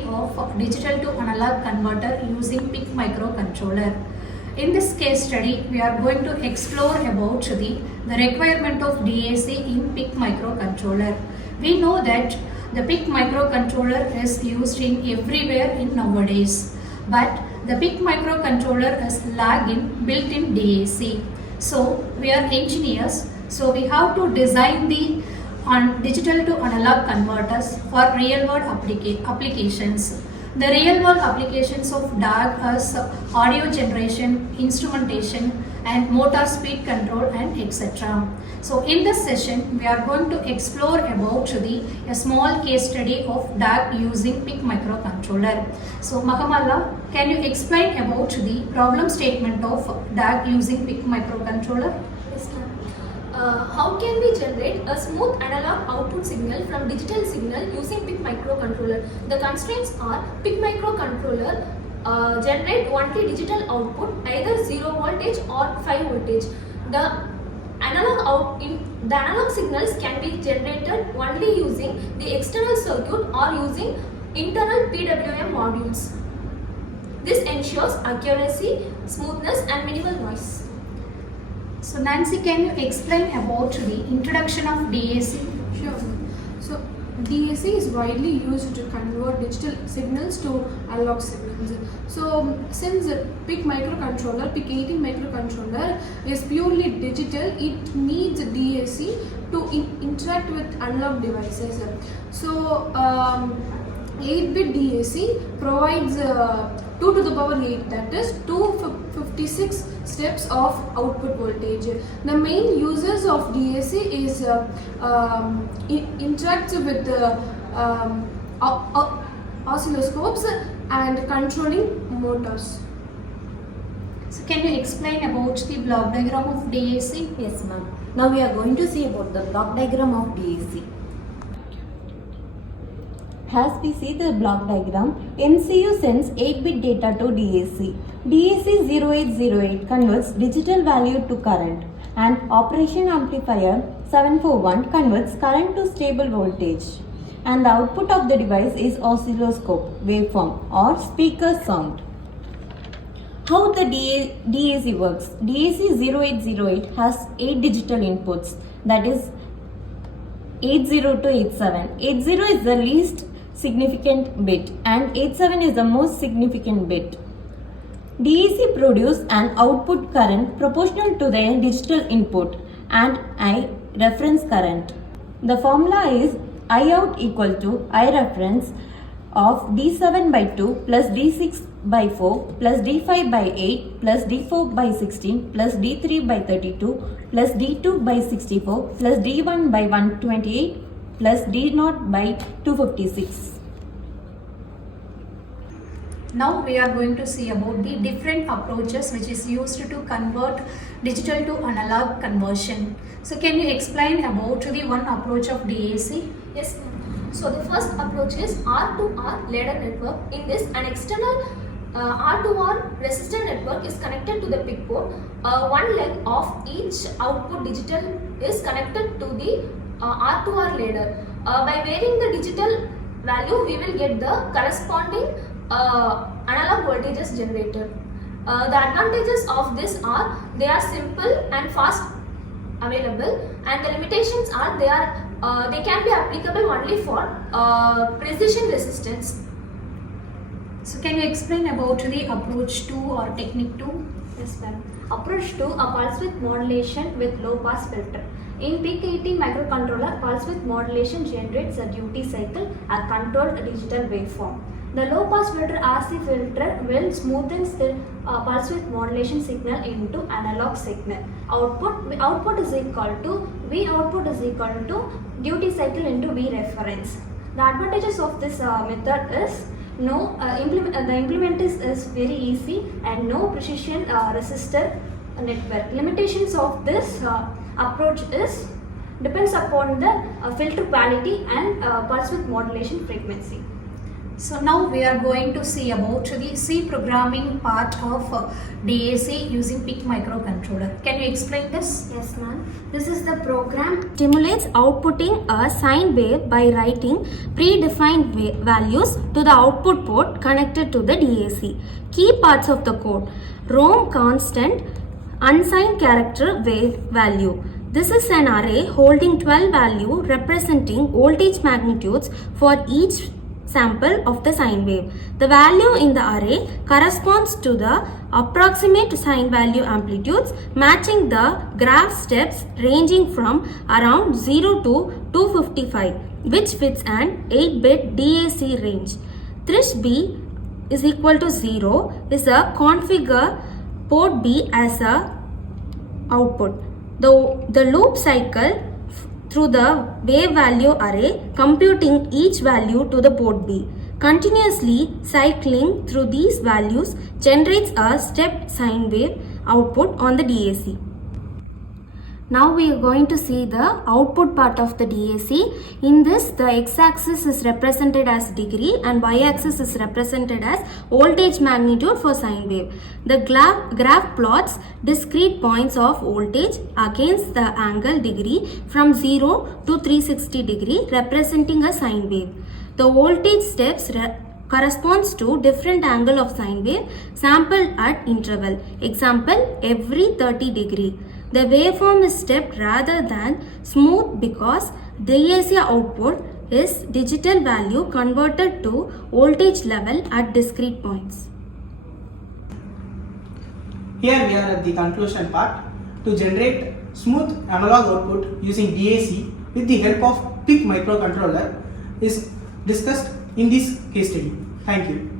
study of digital to analog converter using PIC microcontroller. In this case study, we are going to explore about the requirement of DAC in PIC microcontroller. We know that the PIC microcontroller is used in everywhere in nowadays, but the PIC microcontroller is lagging built-in DAC. So we are engineers, so we have to design the digital to analog converters for real world applications. The real world applications of DAC is audio generation, instrumentation and motor speed control and etc. So in this session we are going to explore about a small case study of DAC using PIC microcontroller. So Mahamalla, can you explain about the problem statement of DAC using PIC microcontroller? Yes, ma'am. How can we generate a smooth analog output signal from digital signal using PIC microcontroller? The constraints are PIC microcontroller generate only digital output, either 0 voltage or 5 voltage. The analog signals can be generated only using the external circuit or using internal PWM modules. This ensures accuracy, smoothness and minimal noise. So Nancy, can you explain about the introduction of DAC? Sure. So DAC is widely used to convert digital signals to analog signals. So since the PIC microcontroller, PIC 18 microcontroller is purely digital, it needs DAC to interact with analog devices. So 8-bit DAC provides 2 to the power 8, that is 256 steps of output voltage. The main uses of DAC is interacts with oscilloscopes and controlling motors. So can you explain about the block diagram of DAC? Yes, ma'am. Now we are going to see about the block diagram of DAC. As we see the block diagram, MCU sends 8-bit data to DAC. DAC 0808 converts digital value to current, and operation amplifier 741 converts current to stable voltage. And the output of the device is oscilloscope waveform or speaker sound. How the DAC works? DAC 0808 has 8 digital inputs, that is 80 to 87. 80 is the least significant bit and 87 is the most significant bit. DAC produces an output current proportional to the digital input and I reference current. The formula is IOT equal to I reference of D7 by 2 plus D6 by 4 plus D5 by 8 plus D4 by 16 plus D3 by 32 plus D2 by 64 plus D1 by 128 plus D0 by 256. Now we are going to see about the different approaches which is used to convert digital to analog conversion. So can you explain about the one approach of DAC? Yes, ma'am. So the first approach is R2R ladder network. In this, an external R2R resistor network is connected to the PIC port. One leg of each output digital is connected to the R2R ladder. By varying the digital value, we will get the corresponding analog voltages generated. The advantages of this are they are simple and fast available, and the limitations are they can be applicable only for precision resistance. So can you explain about the approach 2 or technique 2? Yes, ma'am. Approach 2, a pulse width modulation with low pass filter. In PIC 18 microcontroller, pulse width modulation generates a duty cycle, a controlled digital waveform. The low pass filter RC filter will smoothen the pulse width modulation signal into analog signal. Output is equal to V output is equal to duty cycle into V reference. The advantages of this method is the implement is very easy and no precision resistor network. Limitations of this approach is depends upon the filter quality and pulse width modulation frequency. So now we are going to see about the C programming part of DAC using PIC microcontroller. Can you explain this? Yes, ma'am. This is the program. Stimulates outputting a sine wave by writing predefined values to the output port connected to the DAC. Key parts of the code: roam constant, unsigned character wave value. This is an array holding 12 values representing voltage magnitudes for each sample of the sine wave. The value in the array corresponds to the approximate sine value amplitudes, matching the graph steps ranging from around 0 to 255, which fits an 8-bit DAC range. Thresh B is equal to 0 is a configure port B as a output. The loop cycle through the wave value array, computing each value to the port B. Continuously cycling through these values generates a stepped sine wave output on the DAC. Now we are going to see the output part of the DAC. In this, the x-axis is represented as degree and y-axis is represented as voltage magnitude for sine wave. The graph plots discrete points of voltage against the angle degree from 0 to 360 degree, representing a sine wave. The voltage steps corresponds to different angle of sine wave sampled at interval. Example, every 30 degree. The waveform is stepped rather than smooth because DAC output is digital value converted to voltage level at discrete points. Here we are at the conclusion part. To generate smooth analog output using DAC with the help of PIC microcontroller is discussed in this case study. Thank you.